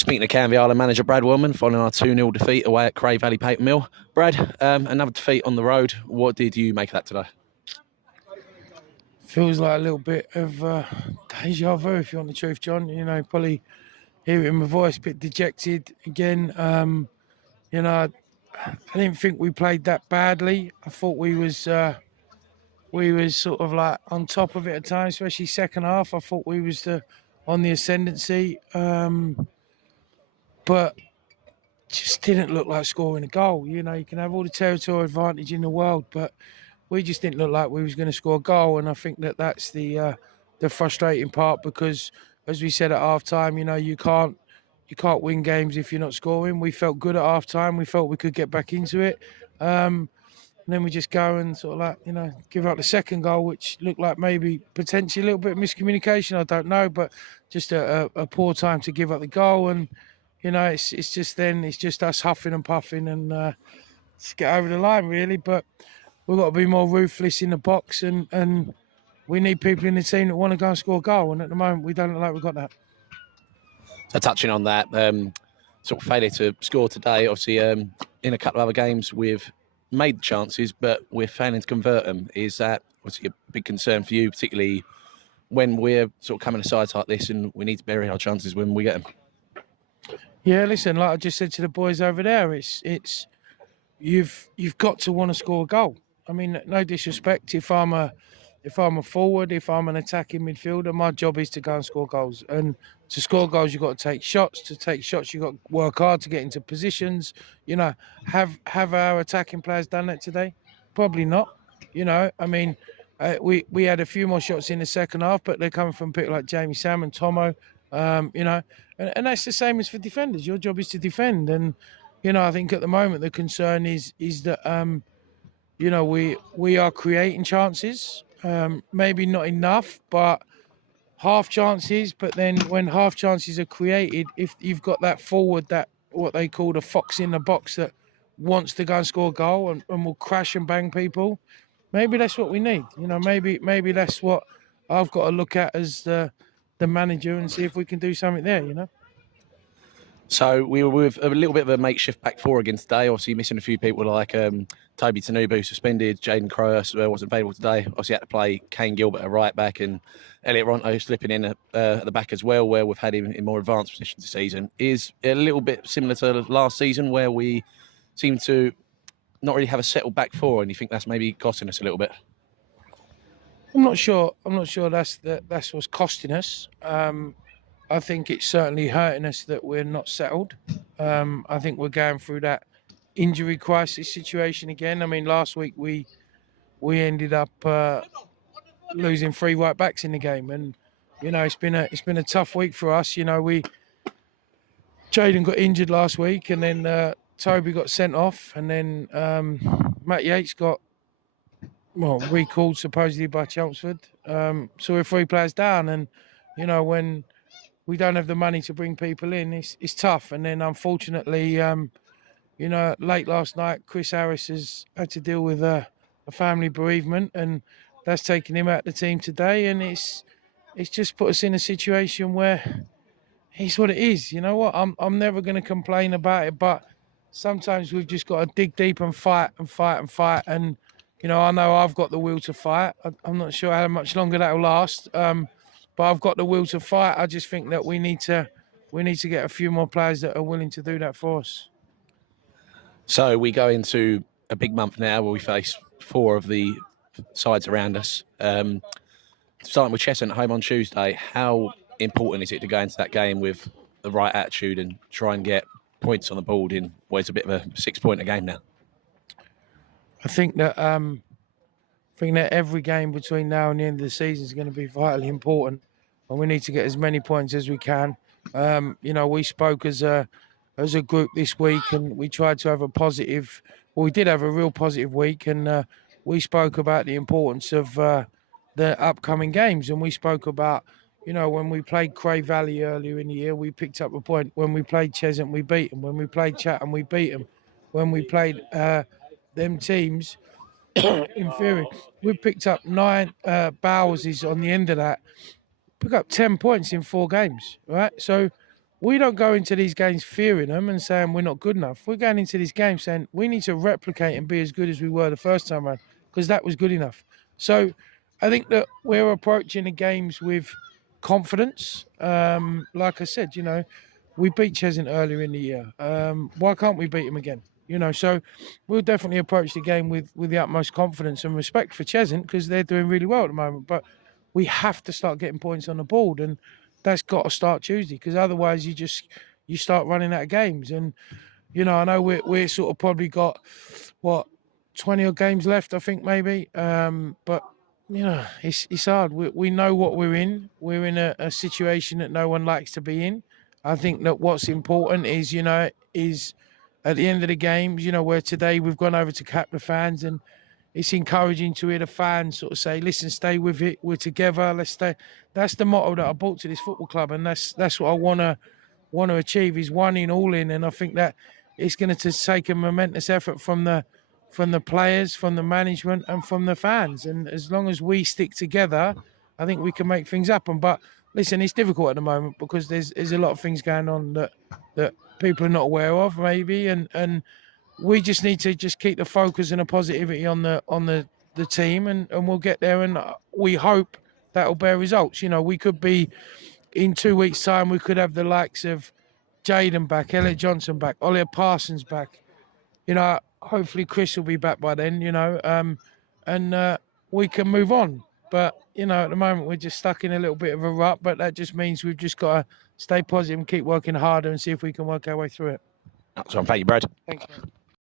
Speaking of Canvey, Island manager Brad Wellmen following our 2-0 defeat away at Cray Valley PM. Brad, another defeat on the road. What did you make of that today? Feels like a little bit of deja vu, if you want the truth, John. You know, probably hear it in my voice, a bit dejected again. You know, I didn't think we played that badly. I thought we was sort of like on top of it at times, especially second half. I thought we was on the ascendancy, but just didn't look like scoring a goal. You know, you can have all the territorial advantage in the world, but we just didn't look like we was going to score a goal. And I think that's the frustrating part, because as we said at half time, you know, you can't win games if you're not scoring. We felt good at half time. We felt we could get back into it. And then we just go and sort of like, you know, give up the second goal, which looked like maybe potentially a little bit of miscommunication. I don't know, but just a poor time to give up the goal. And, you know, it's just us huffing and puffing and just get over the line, really. But we've got to be more ruthless in the box, and we need people in the team that want to go and score a goal. And at the moment, we don't look like we've got that. So touching on that, sort of failure to score today, obviously in a couple of other games we've made chances, but we're failing to convert them. Is that obviously a big concern for you, particularly when we're sort of coming to sides like this and we need to bury our chances when we get them? Yeah, listen, like I just said to the boys over there, it's you've got to want to score a goal. I mean, no disrespect, if I'm a forward, if I'm an attacking midfielder, my job is to go and score goals. And to score goals, you've got to take shots. To take shots, you've got to work hard to get into positions. You know, have our attacking players done that today? Probably not. You know, I mean, we had a few more shots in the second half, but they're coming from people like Jamie Sam and Tomo. You know, and that's the same as for defenders. Your job is to defend. And, you know, I think at the moment the concern is that, you know, we are creating chances. Maybe not enough, but half chances. But then when half chances are created, if you've got that forward, that what they call the fox in the box that wants to go and score a goal and will crash and bang people, maybe that's what we need. You know, maybe that's what I've got to look at as the manager and see if we can do something there, you know. So we were with a little bit of a makeshift back four again today. Obviously missing a few people like Toby Tanubu suspended, Jaden Crower wasn't available today. Obviously had to play Kane Gilbert at right back and Elliot Ronto slipping in at the back as well, where we've had him in more advanced positions this season. Is a little bit similar to last season, where we seem to not really have a settled back four, and you think that's maybe costing us a little bit? I'm not sure that's what's costing us. I think it's certainly hurting us that we're not settled. I think we're going through that injury crisis situation again. I mean, last week we ended up losing 3 right backs in the game, and you know it's been a tough week for us. You know, Jaden got injured last week, and then Toby got sent off, and then Matt Yates got recalled supposedly by Chelmsford. So we're 3 players down, and you know when we don't have the money to bring people in, it's tough. And then unfortunately, you know, late last night, Chris Harris has had to deal with a family bereavement, and that's taken him out of the team today. And it's just put us in a situation where it's what it is. You know what? I'm never going to complain about it, but sometimes we've just got to dig deep and fight and fight and fight. And you know I've got the will to fight. I'm not sure how much longer that will last. But I've got the will to fight. I just think that we need to get a few more players that are willing to do that for us. So we go into a big month now where we face 4 of the sides around us. Starting with Cheshunt at home on Tuesday, how important is it to go into that game with the right attitude and try and get points on the board in what is a bit of a 6-pointer game now? I think that every game between now and the end of the season is going to be vitally important, and we need to get as many points as we can. You know, we spoke as a group this week, and we tried to have a positive. Well, we did have a real positive week, and we spoke about the importance of the upcoming games, and we spoke about, you know, when we played Cray Valley earlier in the year, we picked up a point. When we played Cheshunt, we beat them. When we played Chatham, we beat them. When we played them teams. In theory, we picked up 9 Bowers on the end of that. Pick up 10 points in 4 games, right? So we don't go into these games fearing them and saying we're not good enough. We're going into this game saying we need to replicate and be as good as we were the first time around, because that was good enough. So I think that we're approaching the games with confidence. Like I said, we beat Cheshunt earlier in the year. Why can't we beat him again? So we'll definitely approach the game with the utmost confidence and respect for Cheshunt, because they're doing really well at the moment. But we have to start getting points on the board, and that's got to start Tuesday, because otherwise you start running out of games. And I know we're sort of probably got what 20 odd games left, I think maybe. But it's hard. We know what we're in. We're in a situation that no one likes to be in. I think that what's important is is at the end of the games, where today we've gone over to cap the fans, and it's encouraging to hear the fans sort of say, listen, stay with it. We're together. Let's stay. That's the motto that I brought to this football club. And that's what I want to achieve, is one in, all in. And I think that it's going to take a momentous effort from the players, from the management, and from the fans. And as long as we stick together, I think we can make things happen. But listen, it's difficult at the moment because there's a lot of things going on that people are not aware of, maybe. And we just need to just keep the focus and the positivity on the team, and we'll get there. And we hope that'll bear results. We could be in 2 weeks' time. We could have the likes of Jaden back, Elliot Johnson back, Ollie Parsons back. Hopefully Chris will be back by then. And we can move on. But at the moment we're just stuck in a little bit of a rut. But that just means we've just got to stay positive and keep working harder and see if we can work our way through it. So thank you, Brad. Thanks, man.